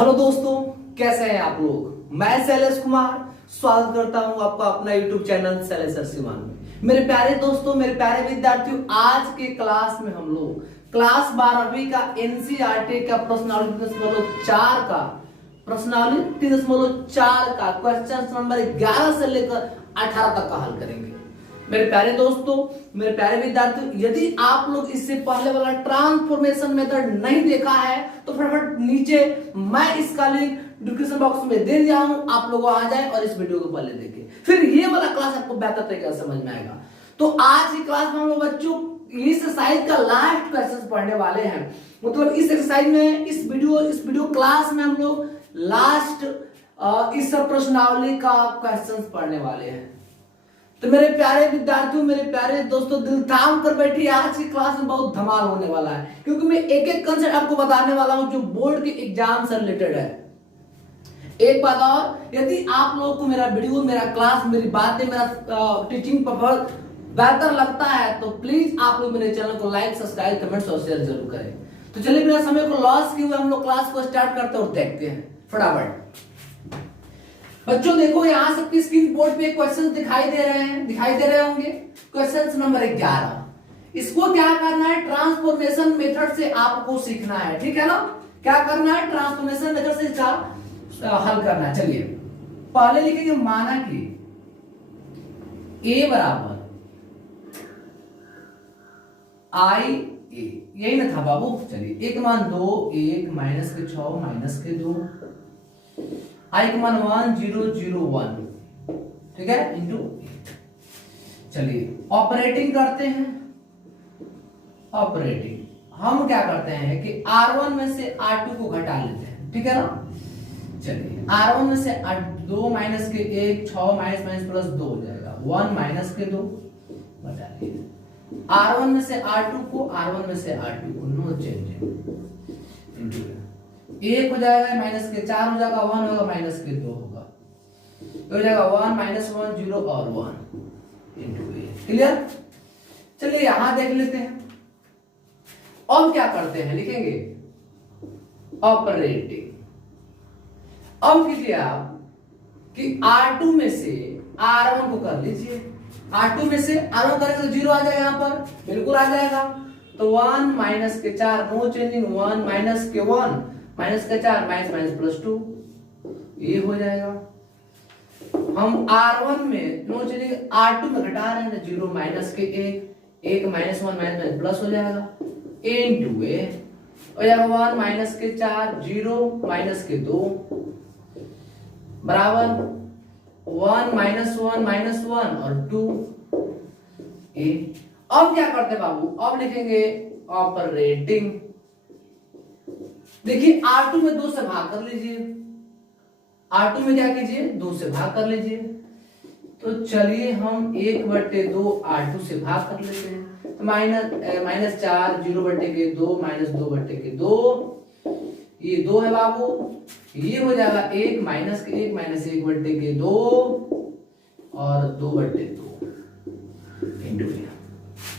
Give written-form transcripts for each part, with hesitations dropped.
Hello दोस्तों, कैसे हैं आप लोग। मैं शैलेश कुमार स्वागत करता हूं आपका अपना यूट्यूब चैनल शैलेश अर्सिवान में। मेरे प्यारे दोस्तों, मेरे प्यारे विद्यार्थियों, आज के क्लास में हम लोग क्लास 12वीं का एनसीईआरटी का प्रश्नावली 3.4 का क्वेश्चन नंबर 11 से लेकर 18 तक का हल करेंगे। मेरे प्यारे दोस्तों, मेरे प्यारे विद्यार्थियों, यदि आप लोग इससे पहले वाला ट्रांसफॉर्मेशन मेथड नहीं देखा है तो फटाफट नीचे मैं इसका लिंक डिस्क्रिप्शन बॉक्स में दे दिया हूं, आप लोग आ जाए और इस वीडियो को पहले देखें, फिर ये वाला क्लास आपको बेहतर तरीके से समझ में आएगा। तो आज की क्लास में हम लोग बच्चों इस एक्सरसाइज का लास्ट क्वेश्चन पढ़ने वाले हैं। मतलब इस एक्सरसाइज में इस वीडियो क्लास में हम लोग लास्ट इस प्रश्नावली का क्वेश्चन पढ़ने वाले हैं। तो मेरे प्यारे विद्यार्थियों, मेरे प्यारे दोस्तों, दिल थाम कर बैठिए, आज की क्लास में बहुत धमाल होने वाला है, क्योंकि मैं एक एक कंसेप्ट आपको बताने वाला हूं जो बोर्ड के एग्जाम से रिलेटेड है। एक बात और, यदि आप लोगों को मेरा वीडियो, मेरा क्लास, मेरी बातें, मेरा टीचिंग परफॉर्मेंस बेहतर लगता है तो प्लीज आप लोग मेरे चैनल को लाइक, सब्सक्राइब, कमेंट और शेयर जरूर करें। तो चलिए बिना समय को लॉस किए हुए हम लोग क्लास को स्टार्ट करते और देखते हैं फटाफट। बच्चों देखो, यहां सबकी स्क्रीन बोर्ड पे क्वेश्चन दिखाई दे रहे होंगे। क्वेश्चन नंबर 11, इसको क्या करना है, ट्रांसफॉर्मेशन मेथड से आपको सीखना है, ठीक है ना। क्या करना है, ट्रांसफॉर्मेशन मेथड से इसका हल करना है। चलिए पहले लिखेंगे, माना कि a बराबर आई ए, यही ना था बाबू। चलिए एक मान 2, 1 माइनस के 6 माइनस के 2, आई का मान 1 0 0 1, ठीक है, इंटू। चलिए ऑपरेटिंग करते हैं। ऑपरेटिंग हम क्या करते हैं कि R1 में से R2 को घटा लेते हैं, ठीक है ना। चलिए R1 में से 2 माइनस के 1, 6 माइनस माइनस प्लस 2 हो जाएगा, 1 माइनस के 2 घटा लिए। R1 में से R2 को, R1 में से R2 को, नो चेंज, इंटू 1 हो जाएगा, माइनस के 4 हो जाएगा, 1 होगा, माइनस के 2 होगा, हो जाएगा 1 माइनस 1 0 और 1 इंटू ए। क्लियर। चलिए यहां देख लेते हैं। अब क्या करते हैं, लिखेंगे ऑपरेटिंग। अब कीजिए आप कि R2 में से R1 को कर लीजिए। R2 में से R1 करेंगे तो 0 आ जाएगा, यहां पर बिल्कुल आ जाएगा। तो 1 माइनस के 4, नो चेंजिंग, 1 माइनस के 1 माइनस का 4 माइनस माइनस प्लस 2, ये हो जाएगा। हम R1 में नो चेंजिंग, R2 में घटा रहे हैं, 0 माइनस के 1 माइनस 1 माइनस माइनस प्लस हो जाएगा, इनटू ए हो जाएगा 1 माइनस के 4 0 माइनस के 2 बराबर 1 माइनस 1 और 2 ए। अब क्या करते हैं बाबू, अब लिखेंगे ऑपरेटिंग। देखिए R2 में 2 से भाग कर लीजिए। R2 में क्या कीजिए, 2 से भाग कर लीजिए। तो चलिए हम 1/2 R2 से भाग कर लेते हैं। तो माइनस 4 0/2 माइनस 2/2, ये 2 है बाबू, ये हो जाएगा 1 माइनस के 1 माइनस 1/2 और 2/2 इंटू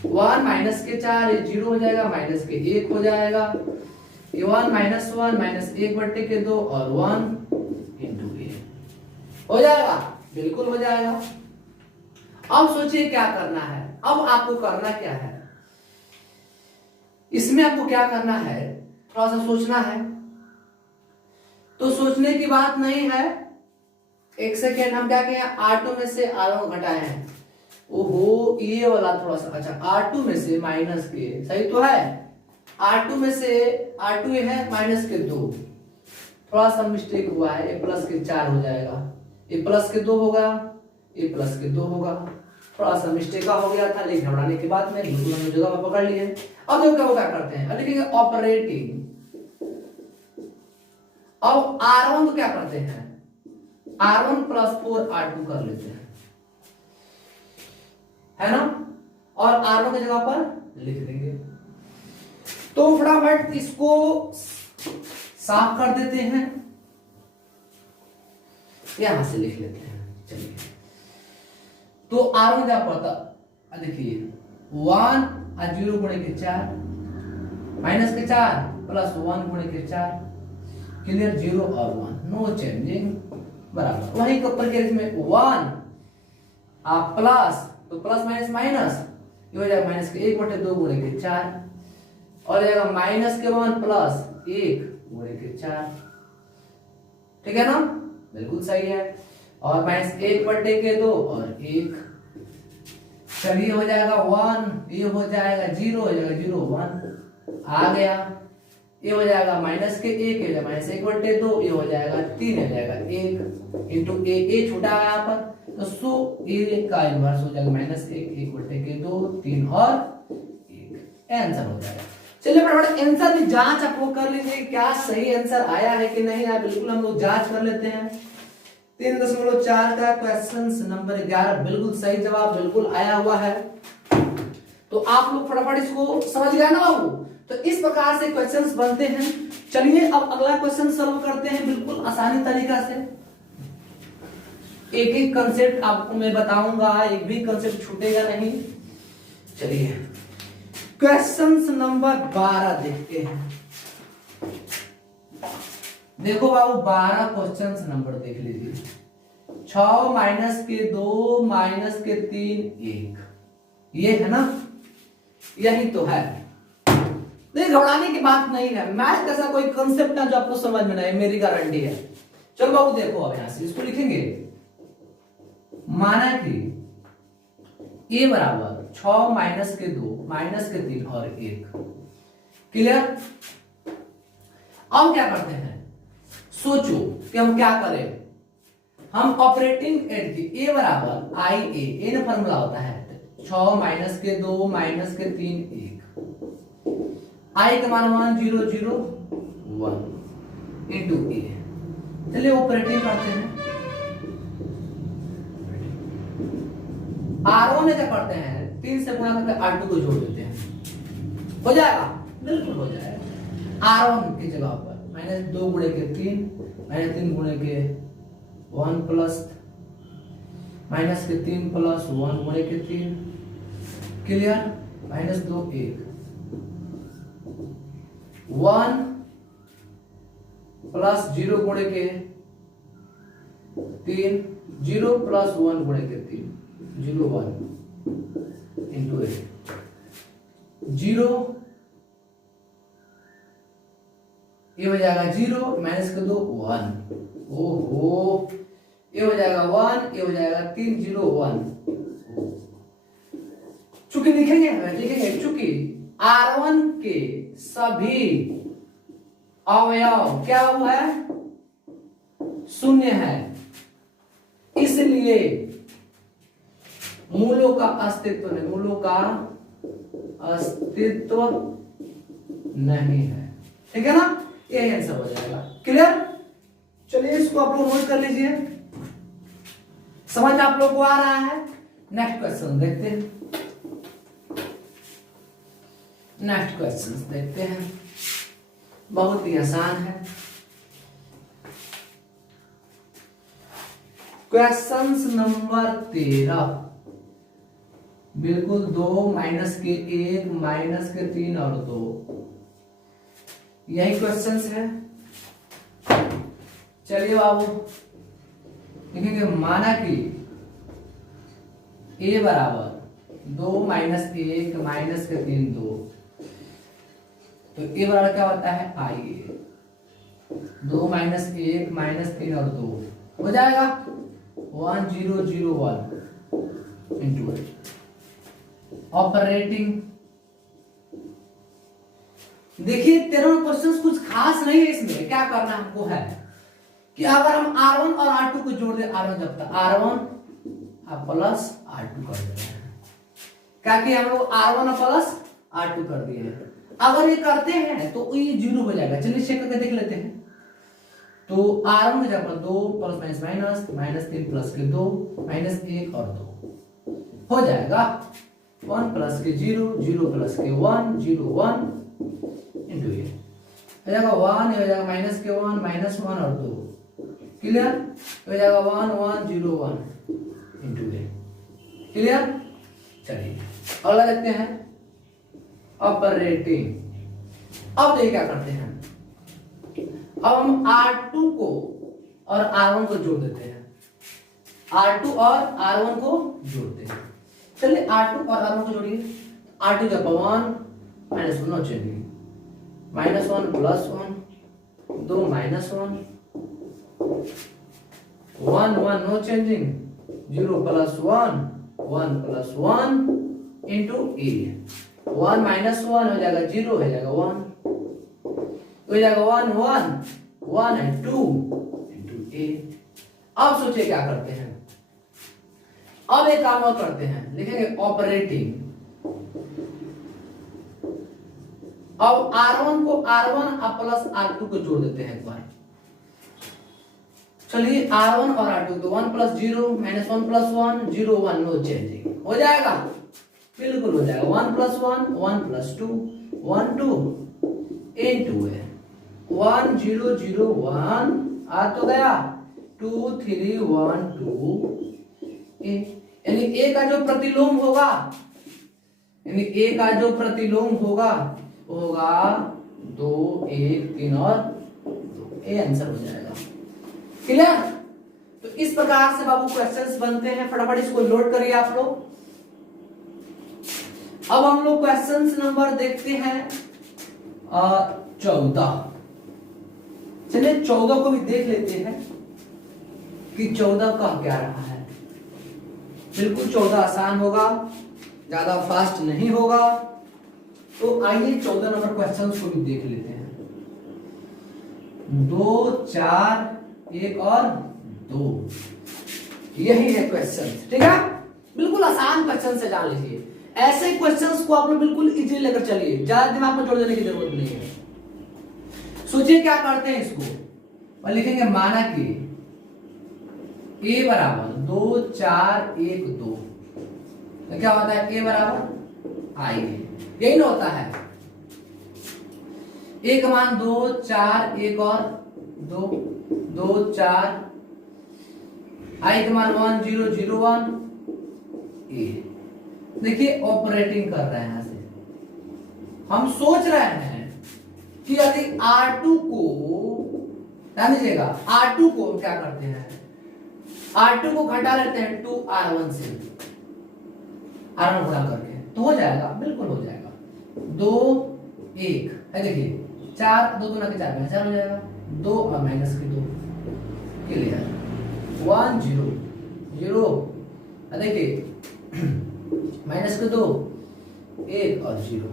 1 माइनस के 4, ये 0 हो जाएगा, माइनस के 1 हो जाएगा, ये 1 माइनस 1 माइनस 1/2 और 1 इंटू ए हो जाएगा, बिल्कुल हो जाएगा। अब सोचिए क्या करना है। अब आपको करना क्या है, इसमें आपको क्या करना है, थोड़ा सा सोचना है। तो सोचने की बात नहीं है, एक सेकेंड, हम क्या किए, R2 में से R1 घटाए हैं। ओहो, ये वाला थोड़ा सा, अच्छा R2 में से माइनस के, सही तो है, R2 में से R2 है माइनस के 2, थोड़ा सा मिस्टेक हुआ है, ये प्लस के 4 हो जाएगा, ये प्लस के 2 होगा, ये प्लस के 2 होगा, थोड़ा सा मिस्टेक हो गया था, लेकिन घबराने की बात नहीं, बिल्कुल हमने जगह पर पकड़ लिए। अब देखो क्या करते हैं, अब लिखेंगे ऑपरेटिंग। अब R1 को क्या करते हैं, R1 प्लस 4 R2 कर लेते हैं, है ना, और R1 की जगह पर लिख देंगे। तो फटाफट इसको साफ कर देते हैं, यहां से लिख लेते हैं। चलिए तो R1 क्या पड़ता, देखिए 1 और 0 गुणे के 4 माइनस के 4 प्लस 1 गुणे के 4 क्लियर, 0 और 1 नो चेंजिंग बराबर। वही ऊपर के में 1 आप प्लस, तो प्लस माइनस माइनस, ये हो जाएगा माइनस के 1/2 गुणे के 4 और जाएगा माइनस के 1 प्लस 1 गुणे के 4। ठीक है ना, बिल्कुल सही है। और माइनस 1/2 और 1, चलिए हो जाएगा 1, ये हो जाएगा 0, हो जाएगा 0 1 आ गया। ये हो जाएगा माइनस के 1, ये माइनस 1/2, ये हो जाएगा 3, हो जाएगा 1 इंटू ए छूटा है यहाँ पर, तो सो ए का इनवर्स हो जाएगा माइनस 1/2 3 और 1 आंसर हो जाएगा। चलिए फटाफट आंसर की जांच आप लोग कर लीजिए, क्या सही आंसर आया है कि नहीं आया, बिल्कुल हम लोग जांच कर लेते हैं। 3.4 का क्वेश्चन नंबर 11 बिल्कुल सही जवाब बिल्कुल आया हुआ है। तो आप लोग फटाफट इसको समझ गए ना बाबू। तो इस प्रकार से क्वेश्चंस बनते हैं। चलिए अब अगला क्वेश्चन सॉल्व करते हैं बिल्कुल आसानी तरीका से। एक एक कंसेप्ट आपको मैं बताऊंगा, एक भी कंसेप्ट छूटेगा नहीं। चलिए क्वेश्चंस नंबर 12 देखते हैं। देखो बाबू 12 क्वेश्चंस नंबर देख लीजिए। 6 माइनस के 2 माइनस के 3 1, ये है ना, यही तो है। नहीं घबराने की बात नहीं है, मैथ कैसा कोई कंसेप्ट है जो आपको समझ में नहीं, मेरी गारंटी है। चलो बाबू देखो अब यहां से इसको लिखेंगे, माना कि a बराबर 6 माइनस के 2 माइनस के 3 और 1, क्लियर। अब क्या करते हैं, सोचो कि हम क्या करें। हम ऑपरेटिंग एड की a बराबर आई ए ना फॉर्मूला होता है 6 माइनस के 2 माइनस के 3 1, आई का मान 1 0 0 1 इंटू ए। चलिए ऑपरेटिंग करते हैं। R1 में क्या करते हैं, 3 से गुणा करके R2 को जोड़ देते हैं, हो जाएगा, बिल्कुल हो जाएगा। R1 की जगह पर माइनस 2 गुणे के 3 माइनस 3 गुणे के 1 प्लस माइनस के 3 प्लस 1 गुणे के 3, क्लियर, माइनस 2 1 1 प्लस 0 गुणे के 3 0 प्लस 1 गुणे के 3 0 1 इंटू 8 0, ये हो जाएगा 0 माइनस के 2 1, ओहो ये हो जाएगा 1, ये हो जाएगा 3 0 1। चूंकि लिखेंगे चूंकि R1 के सभी अवयव क्या हुआ है, शून्य है, इसलिए मूलों का अस्तित्व नहीं, मूलों का अस्तित्व नहीं है। ठीक है ना, ये आंसर हो जाएगा, क्लियर। चलिए इसको आप लोग नोट कर लीजिए, समझ आप लोग को आ रहा है। नेक्स्ट क्वेश्चन देखते हैं, नेक्स्ट क्वेश्चन देखते हैं, बहुत ही आसान है। क्वेश्चन नंबर 13 बिल्कुल 2 माइनस के 1 माइनस के 3 और 2, यही क्वेश्चंस है। चलिए बाबू लिखेंगे, माना कि a बराबर 2 माइनस 1 माइनस के 3 2, तो a बराबर क्या होता है आई ए, 2 माइनस 1 माइनस 3 और 2 हो जाएगा 1 0 0 1 इंटू ऑपरेटिंग। देखिए 13 क्वेश्चंस कुछ खास नहीं है, इसमें क्या करना हमको है कि अगर हम R1 और R2 को जोड़ दे, R1 जब तक R1 प्लस R2 कर देते हैं, क्या कि हम लोग R1 प्लस R2 कर दिए हैं। अगर ये करते हैं तो ये 0 हो जाएगा। चलिए चेक करके देख लेते हैं। तो R1 की जगह 2 plus minus minus minus 3 plus के 2 माइनस 1 और 2 हो जाएगा 1 प्लस के 0 0 प्लस के 1 0 1 इंटू ये हो जाएगा 1, हो जाएगा माइनस के 1 माइनस 1 और 2, क्लियर, हो जाएगा 1 1 0 1 इंटू ये, क्लियर। चलिए अगला देखते हैं, ऑपरेटिंग। अब देखिए क्या करते हैं, अब हम R2 को और R1 को जोड़ देते हैं, R2 और R1 को जोड़ते हैं। चलिए R2 और R1 को जोड़िए। R2 का 1 -1 no changing, -1 +1 2 -1 1 1 no changing, 0 +1 1 +1 into a, 1 -1 हो जाएगा 0, हो जाएगा 1, हो जाएगा 1 1 1 एंड 2 इंटू ए। अब सोचिए क्या करते हैं, अब एक काम और करते हैं, लिखेंगे ऑपरेटिंग। अब R1 को R1 प्लस R2 को जोड़ देते हैं एक बार। चलिए R1 और R2 तो 1 + 0 -1 +1 0 1 नो चेंजिंग, हो जाएगा, बिल्कुल हो जाएगा। 1 + 1 1 + 2 1 2 into है 1 0 0 1 आ तो गया, 2 3 1 2 ए, यानी ए का जो प्रतिलोम होगा, यानी ए का जो प्रतिलोम होगा वो होगा 2 1 3 और 2, ए आंसर हो जाएगा। क्लियर? तो इस प्रकार से बाबू क्वेश्चंस बनते हैं, फटाफट इसको लोड करिए आप लोग। अब हम लोग क्वेश्चंस नंबर देखते हैं 14। चलिए 14 को भी देख लेते हैं कि 14 का क्या रहा है। बिल्कुल 14 आसान होगा, ज्यादा फास्ट नहीं होगा। तो आइए 14 नंबर क्वेश्चंस को भी देख लेते हैं। 2 4 1 और 2, यही है क्वेश्चन, ठीक है। बिल्कुल आसान क्वेश्चन से जान लीजिए। ऐसे क्वेश्चंस को आप लोग बिल्कुल इजीली लेकर चलिए, ज्यादा दिमाग में जोड़ देने की जरूरत नहीं है। सोचिए क्या करते हैं इसको, और लिखेंगे माना कि a बराबर 2 4 1 2, तो क्या होता है a बराबर i, यही ना होता है। a का मान 2 4 1 और 2 2 4, i का मान 1 0 0 1 a। देखिए ऑपरेटिंग कर रहे हैं, यहां से हम सोच रहे हैं कि यदि R2 को, ध्यान दीजिएगा, R2 को हम क्या करते हैं, R2 को घटा लेते हैं 2R1 से, R1 गुणा करके, तो हो जाएगा, बिल्कुल हो जाएगा। 2 1 है, देखिए 4 2 गुना के 4 4 हो जाएगा, 2 और माइनस के 2, क्लियर। 1 0 0, देखिए माइनस के 2 1 और 0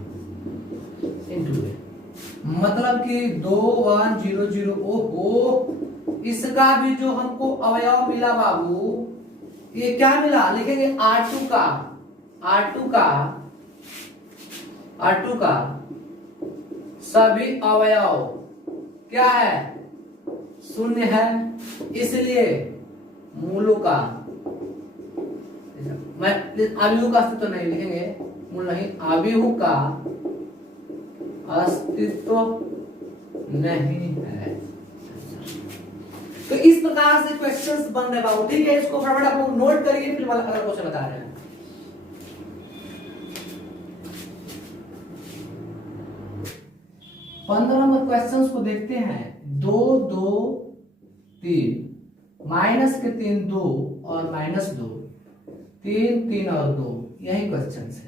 इंटू ए, मतलब कि 2 1 0 0। ओहो, इसका भी जो हमको अवयव मिला बाबू, ये क्या मिला, लिखेंगे R2 का, R2 का सभी अवयव क्या है, 0 है, इसलिए मूलों का, मैं अवयव का अस्तित्व नहीं लिखेंगे, मूल नहीं, अवयव का अस्तित्व नहीं है। तो इस प्रकार से क्वेश्चंस बन रहे बाबू, ठीक है। इसको फटाफट आप लोग नोट करिए, फिर वाला अगला क्वेश्चन बता रहे हैं। पंद्रह नंबर क्वेश्चंस को देखते हैं। 2 2 3 माइनस के 3 2 और -2 3 3 और 2, यही क्वेश्चन है।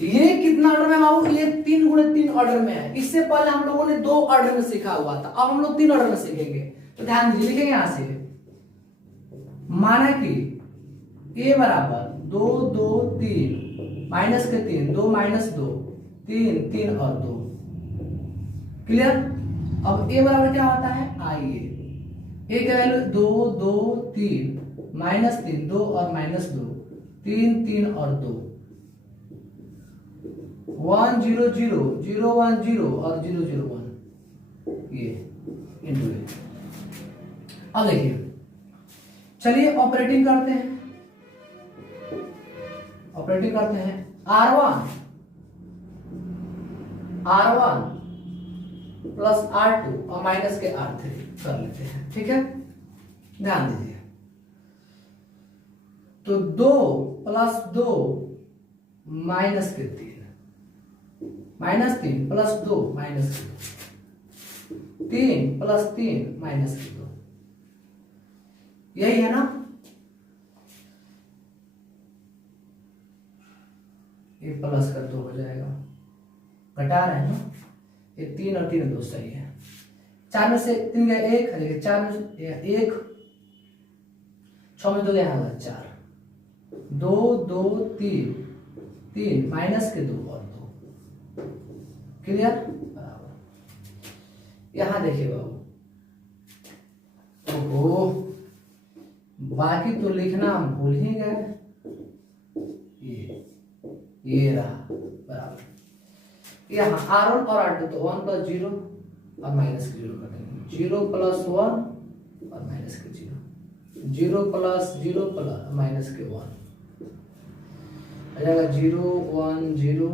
ये कितना ऑर्डर में बाबू, ये 3 × 3 ऑर्डर में है। इससे पहले हम लोगों ने 2 ऑर्डर में सीखा हुआ था, अब हम लोग 3 ऑर्डर में सीखेंगे। तो ध्यान दीजिए, लिखेंगे यहां से, माना कि a बराबर 2 2 3 माइनस के 3 2 -2 3 3 और 2, क्लियर। अब a बराबर क्या होता है, a का वैल्यू 2 2 3 -3 2 और -2 3 3 और 2, 1 0 0 0 1 0 और 0 0 1, ये इंटू ए। अब देखिए, चलिए ऑपरेटिंग करते हैं, R1 प्लस R2 और माइनस के R3 कर लेते हैं, ठीक है। ध्यान दीजिए, तो 2 + 2 -3 -3 + 2 -3, 3 प्लस 3 माइनस के 2, यही है ना। ये प्लस कर 2 हो जाएगा, घटा रहे हैं ना, ये 3 और 3 2 सही है। 4 में से 3 गया 1, देखिए 4 में से 1, 6 में 2 गया 4, 2 2 3 3 माइनस के 2 और 2, क्लियर। बराबर। यहां देखिए बाबू, ओहो बाकी तो लिखना हम भूल ही गए, ये रहा बराबर। यहाँ R1 और R2 तो 1 प्लस 0 और माइनस के 0 कर देंगे, 0 प्लस 1 और माइनस के 0, 0 प्लस 0 प्लस माइनस के 1 आ जाएगा, 0 1 0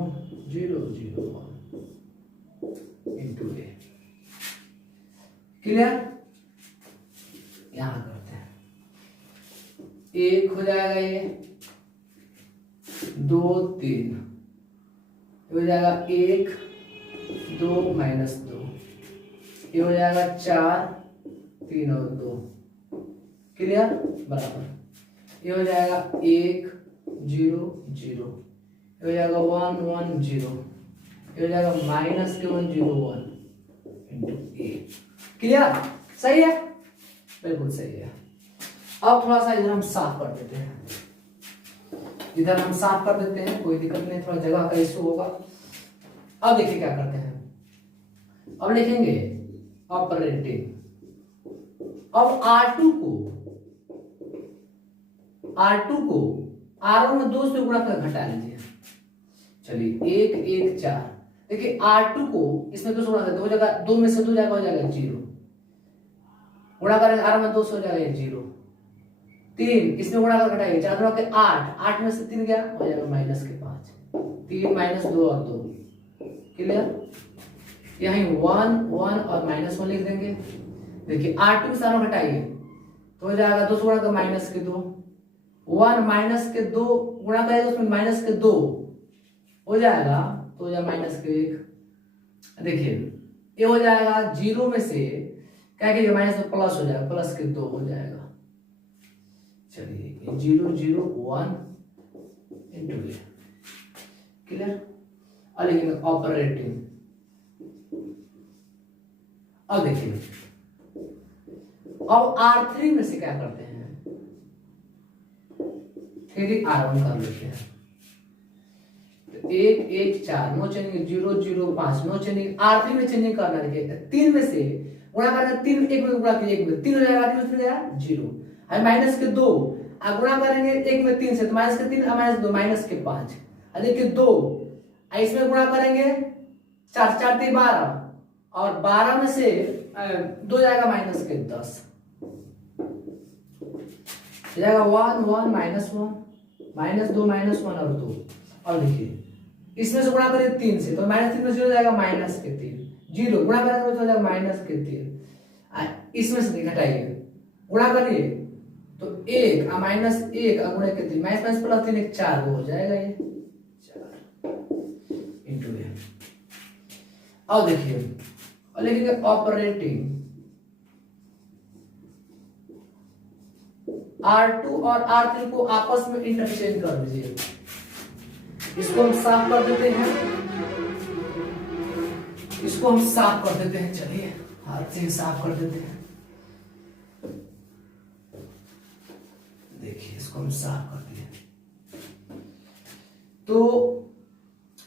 0 0 1 इंटू ए, क्लियर। यहां करते हैं, 1 हो जाएगा, ये 2 3 हो जाएगा, 1 2 माइनस 2, ये हो जाएगा 4 3 और 2, क्लियर बराबर। ये हो जाएगा 1 0 0, ये हो जाएगा 1 1 0, ये हो जाएगा माइनस के 1 0 1 इंटू ए, क्लियर। सही है, बिल्कुल सही है। अब थोड़ा सा इधर हम साफ कर देते हैं, इधर हम साफ कर देते हैं, कोई दिक्कत नहीं, थोड़ा जगह का इशू होगा। अब देखिए क्या करते हैं, अब लिखेंगे ऑपरेटिंग। अब R2 को R1 में 2 से गुणा कर घटा लीजिए, चलिए 1 1 4, देखिए R2 को इसमें 2 से गुणा करते हो जाएगा, 2 में से 2 जाएगा, हो जाएगा 0, गुणा करेंगे R1 में 2 से हो जाएगा 0, 3 इसमें गुणा कर घटाएंगे, 4 गुणा के 8, 8 में से 3 गया, हो जाएगा माइनस के 5, 3 माइनस 2 और 2, क्लियर। यहीं 1 1 और माइनस 1 लिख देंगे। देखिए R2 के सारा घटाइए तो हो जाएगा 2 से गुणा कर माइनस के 2, 1 माइनस के 2 गुणा करेगा उसमें माइनस के 2 हो जाएगा, तो हो जाएगा माइनस के 1। देखिए ये हो जाएगा 0 में से क्या कहिए माइनस में प्लस हो जाएगा, प्लस के 2 हो जाएगा। चलिए 0 0 1 इंटू ए, क्लियर। और लिखेंगे ऑपरेटिंग। अब देखिए, अब R3 में से क्या करते हैं, 3 R1 कर लेते हैं, तो 1 1 4 no changing, 0 0 5 no changing, R3 में चेंजिंग करना है, 3 में से गुणा करना, 3 1 में गुणा कीजिए, 1 में 3 हो जाएगा, 3 में जाएगा 0, और माइनस के 2 अब गुणा करेंगे 1 में 3 से, तो माइनस के 3 माइनस 2 माइनस के 5, और देखिए 2 इसमें गुणा करेंगे 4 4 3 12, और 12 में से 2 जाएगा माइनस के 10, जाएगा 1 1 माइनस 1 माइनस 2 माइनस 1 और 2। और देखिए इसमें से गुणा करें 3 से, तो माइनस 3 में 0 जाएगा माइनस के 3, 0 गुणा करेंगे तो हो जाएगा माइनस के 3, इसमें से घटाइए गुणा करिए तो 1 माइनस 1 गुणा के 3 माइनस प्लस 3 1 4 हो जाएगा, ये 4 इंटू ए। अब देखिए और लिखेंगे ऑपरेटिंग। R2 और R3 को आपस में इंटरचेंज कर दीजिए, इसको हम साफ कर देते हैं, इसको हम साफ कर देते हैं, चलिए हाथ से साफ कर देते हैं। देखिए इसको हम साफ कर दिए, तो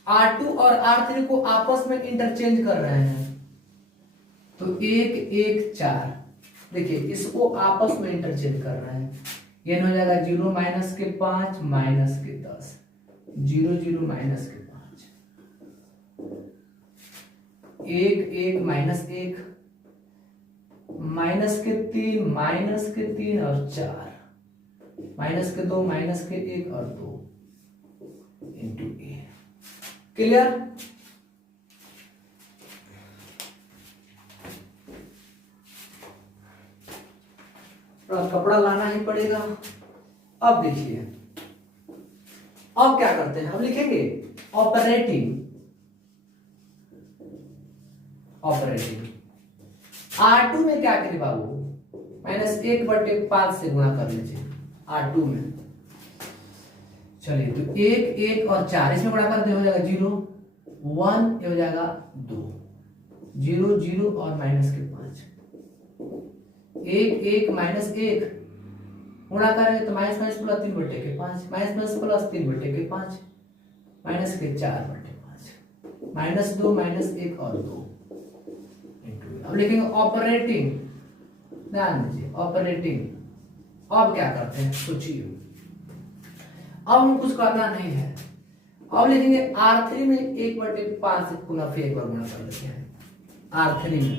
R2 और R3 को आपस में इंटरचेंज कर रहे हैं, तो 1 1 4, देखिए इसको आपस में इंटरचेंज कर रहे हैं, ये हो जाएगा 0 माइनस के 5 माइनस के 10, 0 0 माइनस के 5, 1 1 माइनस 1 माइनस के 3 माइनस के 3 और 4 माइनस के 2 माइनस के 1 और 2 इंटू ए, क्लियर। कपड़ा लाना ही पड़ेगा। अब देखिए अब क्या करते हैं, हम लिखेंगे ऑपरेटिंग। ऑपरेटिंग R2 में क्या करें बाबू, -1/5 से गुणा कर लीजिए R2 में। चलिए तो 1 1 और 4 इसमें गुणा कर दे, हो जाएगा 0 1, ये हो जाएगा 2 0 0 और -5 1 1 -1 गुणा करेंगे तो minus minus plus 3/5 minus minus plus 3/5 minus के 4/5 -2 -1 और 2 इंटू। अब लिखेंगे ऑपरेटिंग, ध्यान दीजिए ऑपरेटिंग। अब क्या करते हैं सोचिए, अब हम कुछ करना नहीं है। अब लिखेंगे R3 में 1/5 से पुनः फिर एक बार गुणा कर लेते हैं R3 में।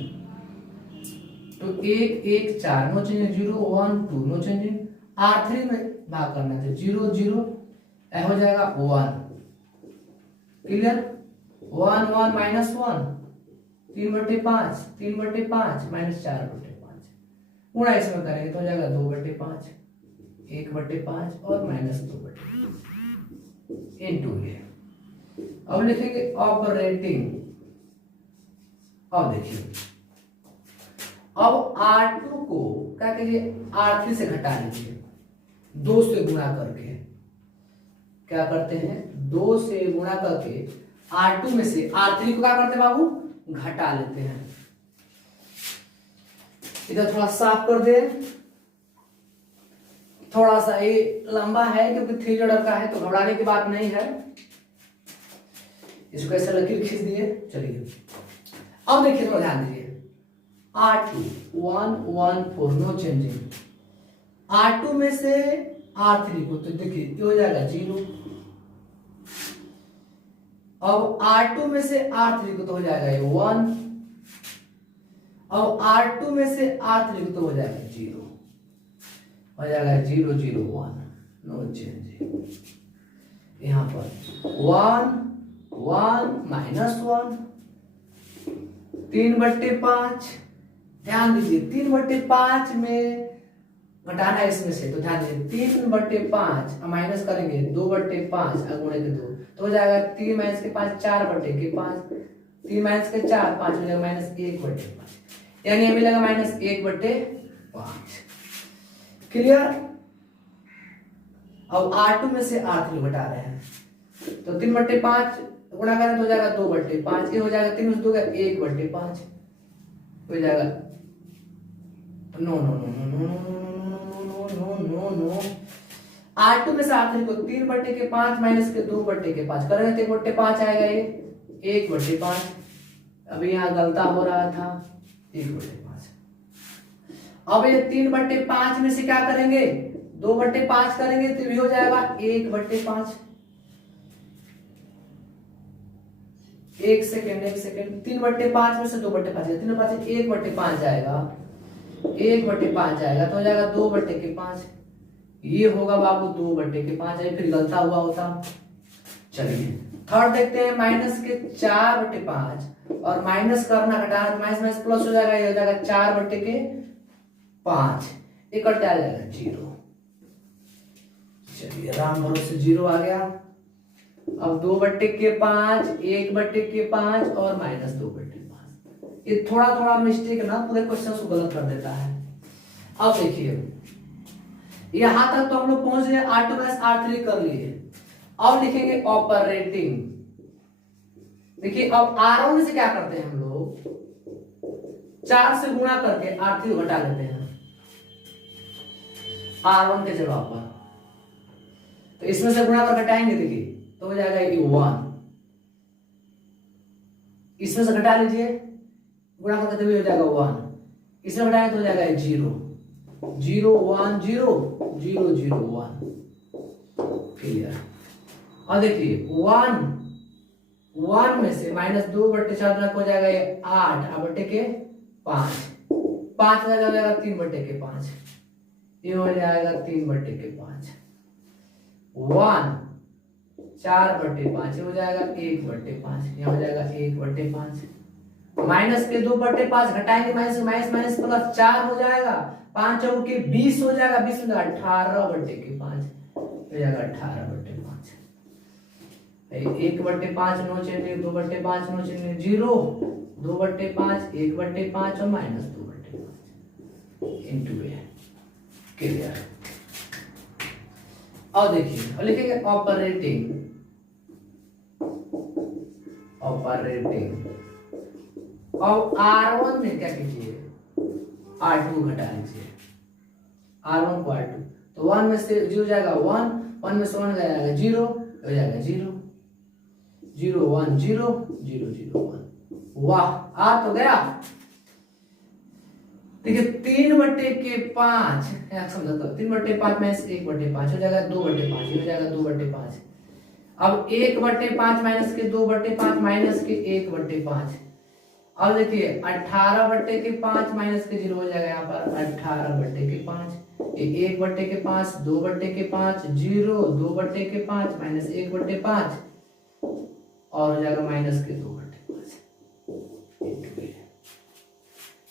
तो 1 1 4 no changing, 0 1 2 no changing. R3 में भाग करना है 0 0 हो जाएगा 1, क्लियर। 1 1 -1 3/5 3/5 -4/5 गुणा इसमें करेंगे तो हो जाएगा 2/5 1/5 और -2/5 इनटू ये। अब लिखेंगे ऑपरेटिंग। अब देखिए, अब R2 को क्या कीजिए, R3 से घटा लीजिए 2 से गुणा करके। क्या करते हैं, 2 से गुणा करके R2 में से R3 को क्या करते हैं बाबू, घटा लेते हैं। इधर थोड़ा साफ कर दे, थोड़ा सा ये लंबा है क्योंकि 3 ऑर्डर का है तो घबराने की बात नहीं है। इसको ऐसे लकीर खींच दिए। चलिए अब देखिए, थोड़ा ध्यान दीजिए। R2 1 1 4 no changing. R2 में से R3 को तो देखिए ये हो जाएगा 0। अब R2 में से R3 को तो हो जाएगा ये 1। अब R2 में से R3 को तो हो जाएगा 0, हो जाएगा 0 0 1 नो चेंजिंग। यहां पर 1 1 -1 3/5। ध्यान दीजिए 3/5 में घटाना है इसमें से, तो ध्यान दीजिए 3/5 माइनस करेंगे 2/5 गुणे के 2 तो हो जाएगा 3 - के 5 4/5 3 - के 4 5 हो जाएगा -1/5 यानी हमें मिलेगा -1/5। क्लियर। अब R2 में से R3 घटा रहे हैं तो 3/5 गुणा करें तो हो जाएगा 2/5, ये हो जाएगा 3 में 2 का 1/5 हो जाएगा। No no no no no no no no no. R2 में से R3 को 3/5 माइनस के 2/5 करेंगे तो 1/5 आएगा, ये 1/5। अभी यहाँ गलता हो रहा था 1/5। अब ये 3/5 में से क्या करेंगे, 2/5 करेंगे तो भी हो जाएगा 1/5। एक सेकेंड 3/5 में से 2/5 3/5 1/5 जाएगा, 1/5 जाएगा तो हो जाएगा 2/5। ये होगा बाबू 2/5 है, फिर गलता हुआ होता। चलिए थर्ड देखते हैं, माइनस के 4/5 और माइनस करना घटाना माइनस माइनस प्लस हो जाएगा, ये हो जाएगा 4/5 एक कट आ जाएगा 0। चलिए राम भरोसे 0 आ गया। अब 2/5 1/5 और -2/5। ये थोड़ा थोड़ा मिस्टेक ना पूरे क्वेश्चन को गलत कर देता है। अब देखिए यहां तक तो हम लोग पहुंच गए, R2 + R3 कर लिए। अब लिखेंगे ऑपरेटिंग। देखिए अब R1 से क्या करते हैं हम लोग, 4 से गुणा करके R3 को घटा लेते हैं R1 के जगह पर। तो इसमें से गुणा कर घटाएंगे, देखिए तो हो जाएगा ये 1। इसमें से घटा लीजिए, गुणा करके तभी हो जाएगा 1। इसमें घटाएंगे तो हो जाएगा 0 0 1 0 0 0 1। क्लियर। और देखिए 1 में से -2/4 हो जाएगा ये 8/5 5 हो जाएगा 3/5, ये हो जाएगा 3/5। 1 4/5 हो जाएगा 1/5, यह हो जाएगा 1/5। माइनस के 2/5 घटाएंगे माइनस माइनस प्लस 4 हो जाएगा, 5 चौके 20 हो जाएगा, 20 में 18/5 हो जाएगा 18/5। 1/5 नो चेंजिंग, 2/5 नो चेंजिंग, 0 2/5 1/5 और -2/5। इंटू ए। क्लियर। और देखिए और लिखेंगे ऑपरेटिंग और R1 में क्या कीजिए R2 घटा लीजिए, R1 को R2, तो 1 में से 0 जाएगा 1, 1 में से 1 जाएगा 0, हो जाएगा 0 0 1 0 0 0 1। वाह, आ तो गया। देखिए 3/5 समझा तो 3/5 में से 1/5 हो जाएगा 2/5, हो जाएगा 2/5। अब 1/5 माइनस के 2/5 माइनस के 1/5। अब देखिए 18/5 माइनस के 0 हो जाएगा यहाँ पर 18/5, 1/5 2/5 0 2/5 माइनस 1/5 और हो जाएगा माइनस के 2/5।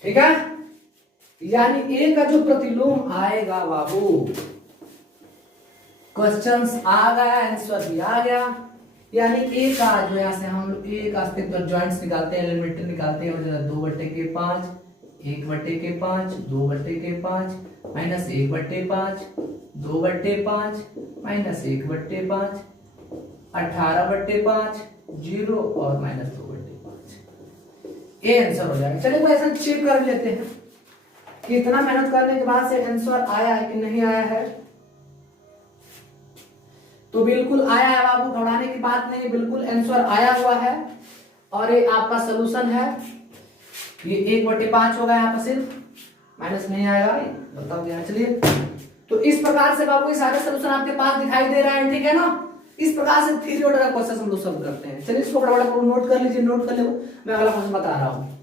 ठीक है, यानी ए का जो प्रतिलोम आएगा बाबू, क्वेश्चंस आ गया, आंसर भी आ गया, यानी ए का जो यहाँ से हम लोग ए का अस्तित्व जॉइंट्स निकालते हैं, एलिमेंट निकालते हैं, हो जाएगा 2/5 1/5 2/5 माइनस 1/5 2/5 माइनस 1/5 18/5 0 और माइनस 2/5। ये आंसर हो जाएगा। चलिए कोई ऐसा चेक कर लेते हैं कि इतना मेहनत करने के बाद से आंसर आया है कि नहीं आया है। तो बिल्कुल आया है बाबू, घबराने की बात नहीं, बिल्कुल आंसर आया हुआ है और ये आपका सॉल्यूशन है। ये 1/5 होगा यहाँ पर, सिर्फ माइनस नहीं आएगा, बताओ क्या। चलिए तो इस प्रकार से बाबू ये सारे सॉल्यूशन आपके पास दिखाई दे रहा है, ठीक है ना। इस प्रकार से थ्योरी ऑर्डर का क्वेश्चन हम लोग सॉल्व करते हैं। चलिए इसको बड़ा बड़ा नोट कर लीजिए, नोट कर लो, मैं अगला क्वेश्चन बता रहा हूँ।